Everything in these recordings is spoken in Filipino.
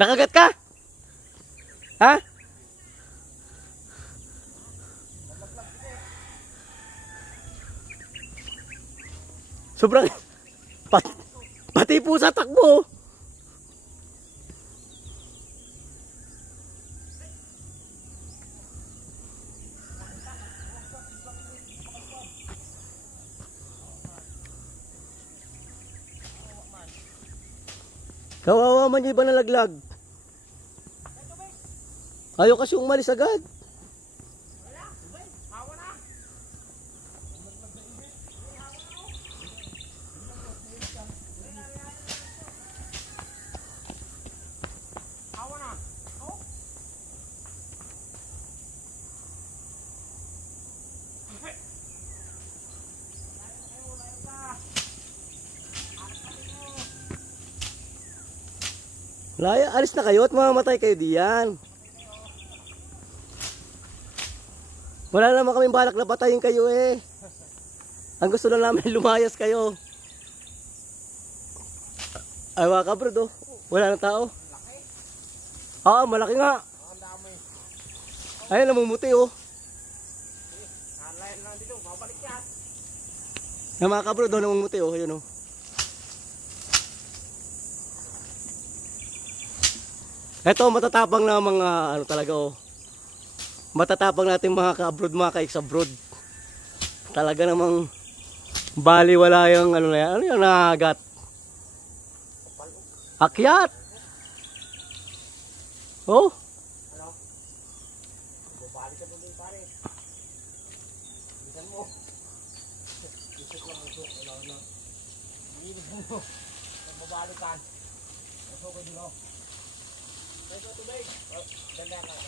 Nakagat ka? Ha? Sobrang pati po sa takbo. Kawawa man yung iba nalaglag. Ayaw kasi umalis agad. Laya, alis na kayo at mamamatay kayo diyan. Wala naman kaming balak na patayin kayo eh. Ang gusto lang namin lumayas kayo. Ay mga kabrod oh. Wala nang tao. Malaki? Oo, malaki nga. Ayun, namumuti oh. Nalayan lang dito, babalik yan. Yung mga kabrod oh, namumuti oh. Ayun oh. Ito matatapang na mga ano talaga oh. Matatapang natin mga ka-abroad, mga ka-ex-abroad. Talaga namang baliwala yung ano na yan. Ano yung nakagat? Akyat! Oh? Ano? Babalik ka doon pare. Bisan mo. Isip lang ito. Wala na. Bisan mo. Babalik ka. Ito ko dito. Ito tubig. Ganda ka.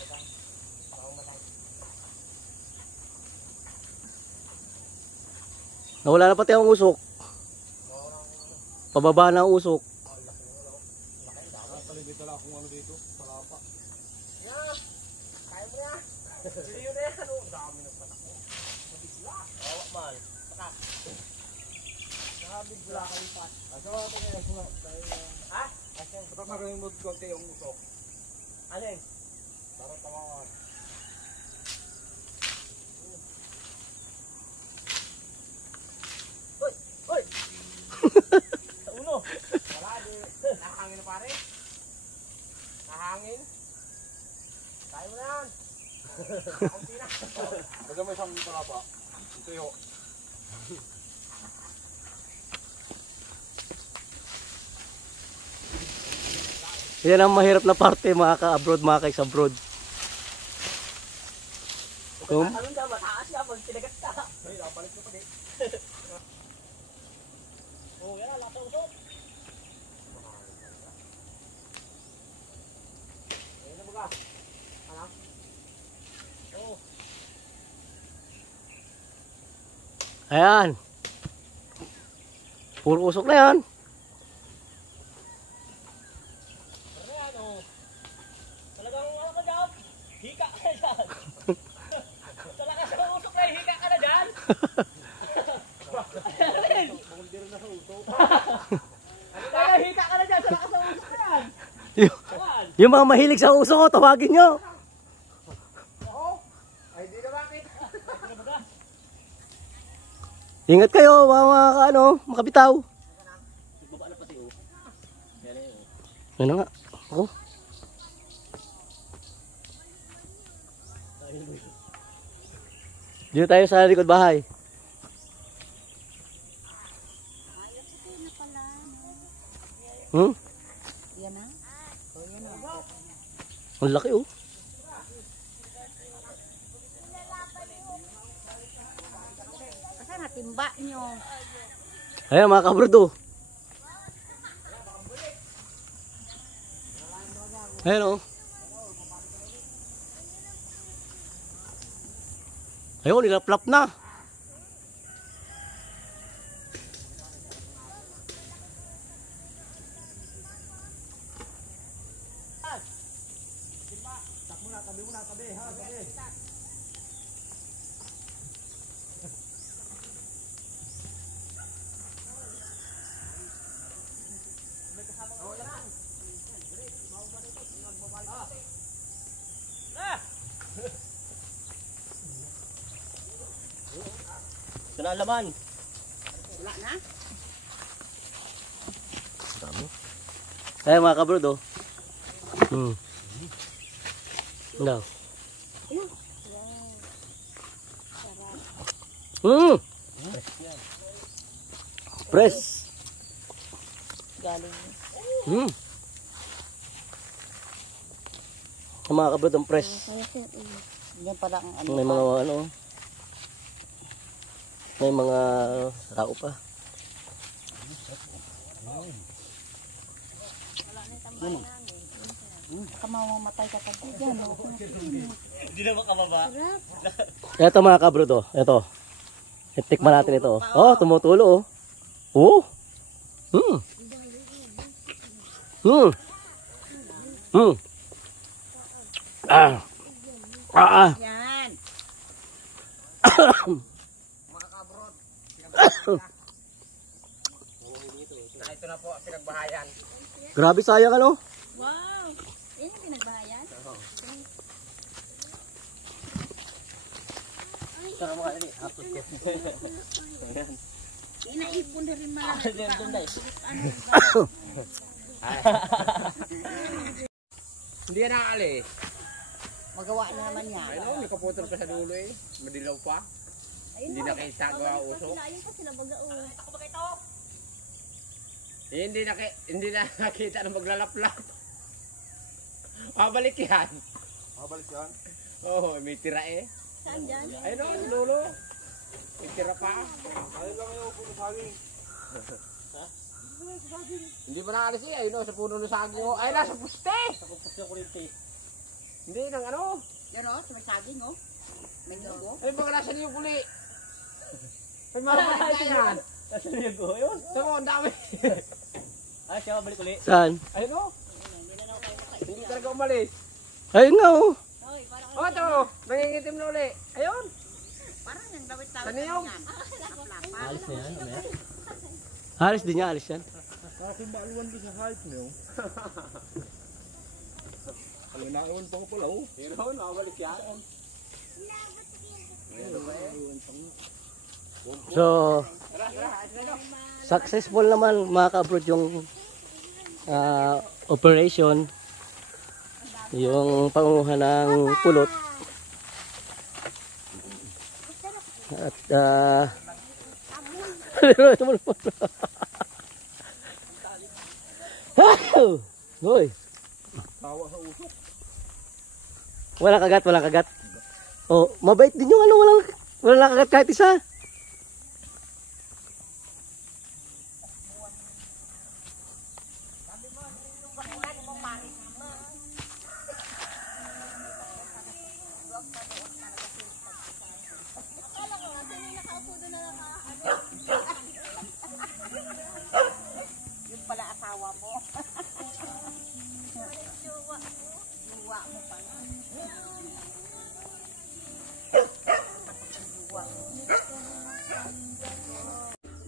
Nawala na pati ang usok. Pababa na ang usok. Palibit na lang kung ano dito. Palapa. Yan! Kaya mo yan! Siliyo na yan! Ang dami ng patak mo. Nabigla. Oo, man. Patak. Nabigla kalipat. Asa ako tingin. Ha? Patak na rin mo konti yung usok. Alin? Para tawakan. Sa ulo. Wala, di. Nakahangin na pare. Nakahangin. Kaya mo na yan. Kaunti na. Baga may isang palapa. Ito yung. Yan ang mahirap na parte mga ka-abroad, mga ka-ex-abroad. Anong daw, mataas ka pag tinagat ka. Ay, napalik na pa din. Oo, yan, lahat ng usok. Ayun na baga. Ano? Oo. Ayan. Puro usok na yan. Ano yan, oh. Talagang ano ka dyan? Hika ka na dyan. Talagang sa usok na hika ka na dyan. Manguldir na sa usok. Talagang hika ka na dyan. Talagang sa usok na yan. Yung mga mahilig sa usok ko, tawagin nyo. Oo. Ay, di na bakit. Ano baga? Ingat kayo, mga ano, makabitaw. Baba na pati, oh. Yan na yun. Ano nga? Ako. Dito tayo sa likod bahay. Hmm? Yan na. O yan na. Ang laki oh. Saan na timba nyo? Ayan mga kabrod oh. Ayan oh. Ayun, nilaplap na. Tabi mo na, tabi. Ha, tabi. na ang laman. Wala na. Dami. Eh mga kabrod oh. Ano? Press. Galing. Ang mga kabrod ang press. Yan pala ang ano. May mga ano. May mga tao pa. Baka mamamatay ka kasi dyan. Hindi na makababa. Ito mga kabrod oh. Ito. Itikman natin ito oh. Oh, tumutulo oh. Oh. Yan. Mga kabrod. Ito na po, pinagbahayan. Grabe sayang ano? Wow. Yan yung pinagbahayan? Sarap mga ini. Apot ko. Inaipon na rin mga. Hindi yan nakaalis. Magawa na naman yan. Ayun o, may kaputol pa sa dulo eh. Madilaw pa. Hindi nakita gawa usok. Eh, hindi na nakita na maglalaplap. Mabalik yan. Mabalik yan. Oo, may tira eh. Saan dyan? Ayun o, sa dulo. May tira pa. Ayun lang yung puno saging. Hindi pa nakaalis eh. Ayun o, sa puno ng saging o. Ay, nasa puste! Sa kurente. Hindi, nang ano. Yan o, sa may saging o. May logo. Ay, baka nasa niyo puli. Ay, mabalik na yan. Kasi yung go yun. Tama, ang dami. Ay, siya mabalik ulit. Saan? Ayun o. Hindi talaga umalis. Ayun nga oh. O, ito. Nangingitim na uli. Ayun. Parang yung dawit-dawit. Ano yung? Alis na yan. Alis din niya, alis yan. Aking maaluan doon sa height niyo. Ano naiwan pa ko pala oh. Pero, nakabalik yan. So, successful naman mga ka-abroad yung operation. Yung panguha ng pulot. At Hoy. Tawa sa usok. Walang kagat, walang kagat. Oh, mabait din yung ano, walang kagat kahit isa. Yung pala asawa mo. Luwa mo pala.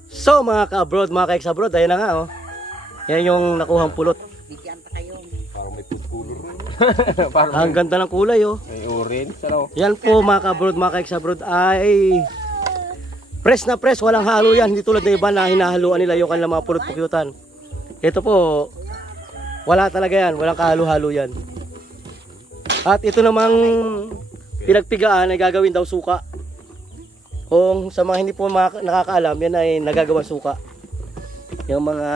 So mga ka-abroad, mga ka-ex-abroad, ayun na nga oh. Yan yung nakuhang pulot. Bigyan pa kayo. Parang may food cooler rin. Ang ganda ng kulay oh. May orange. Ano? Yan po mga ka-abroad, mga ka-ex-abroad ay press na press, walang halo yan. Hindi tulad ng iba na hinahaluan nila yung kanilang mga pulot-pukyutan. Ito po, wala talaga yan, walang kahalo-halo yan. At ito namang pinagpigaan ay gagawin daw suka. Kung sa mga hindi po nakakaalam, yan ay nagagawang suka. Yung mga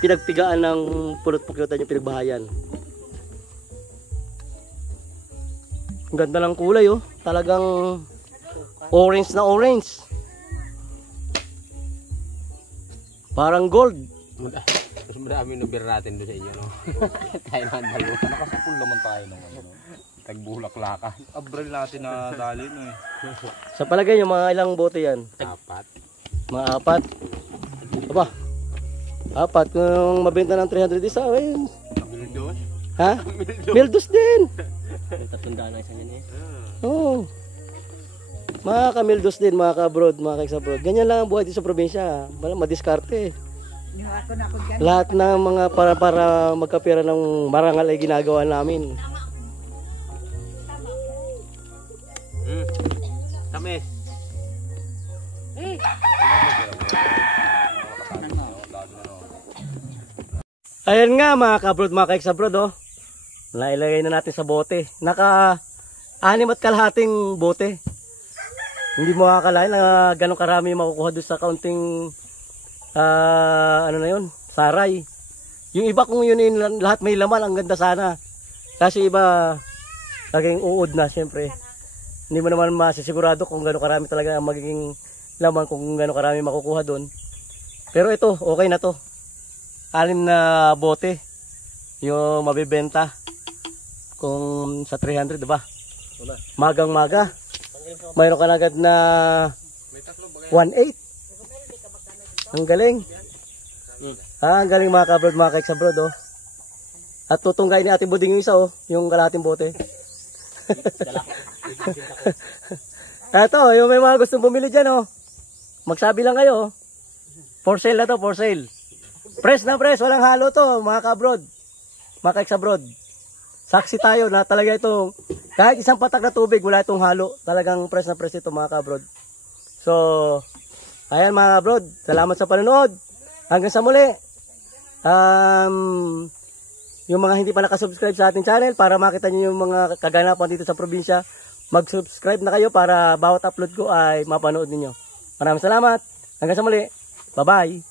pinagpigaan ng pulot-pukyutan yung pinagbahayan. Ang ganda ng kulay oh. Talagang orange na orange. Parang gold. Mas marami nubir natin doon sa inyo, no? Tayo naman balo. Nakasapul naman tayo ng ano. Tagbulaklakan. Abril natin na dali no eh. Sa palagay nyo, mga ilang bote yan? Apat. Mga 4. Aba, 4. Kung mabenta ng 300 isa, eh. Mildos. Ha? Mildos din. Tatundaan na isa yan eh. Oo. Mga kamildos din, mga ka-abroad, mga ka-ex-abroad. Ganyan lang ang buhay dito sa probinsya. Wala, madiskarte eh. Yung ako na ako dyan. Lahat ng mga para magkapira ng marangal ay ginagawa namin. Tamis. Eh, Ayan nga mga ka-abroad, mga ka-ex-abroad oh. Nailagay na natin sa bote. Naka 6 at kalahating bote. Hindi mo makakalain na ganun karami makukuha doon sa kaunting ano na yun, saray. Yung iba kung yun lahat may laman, ang ganda sana. Kasi iba laging uod na syempre. Hindi mo naman masisigurado kung gano'ng karami talaga ang magiging laman, kung gano'ng karami makukuha doon. Pero ito, okay na to. 6 na bote yung mabibenta kung sa 300, diba? Magang maga. Mayroon ka na agad na 1.8. Ang galing. Ang galing mga ka-abroad, mga ka-ex-abroad oh. At tutunggain ni Ate Buding yung isa oh, yung kalahating bote. Ito, yung may mga gustong bumili dyan oh. Magsabi lang kayo oh. For sale na to, for sale. Press na press, walang halo to mga ka-abroad. Mga ka-ex-abroad. Saksi tayo na talaga itong kahit isang patak na tubig, wala itong halo. Talagang press na press ito mga ka-abroad. So, ayan mga ka-abroad, salamat sa panonood. Hanggang sa muli. Yung mga hindi pa nakasubscribe sa ating channel, para makita nyo yung mga kaganapan dito sa probinsya, mag-subscribe na kayo para bawat upload ko ay mapanood ninyo. Maraming salamat. Hanggang sa muli. Bye-bye.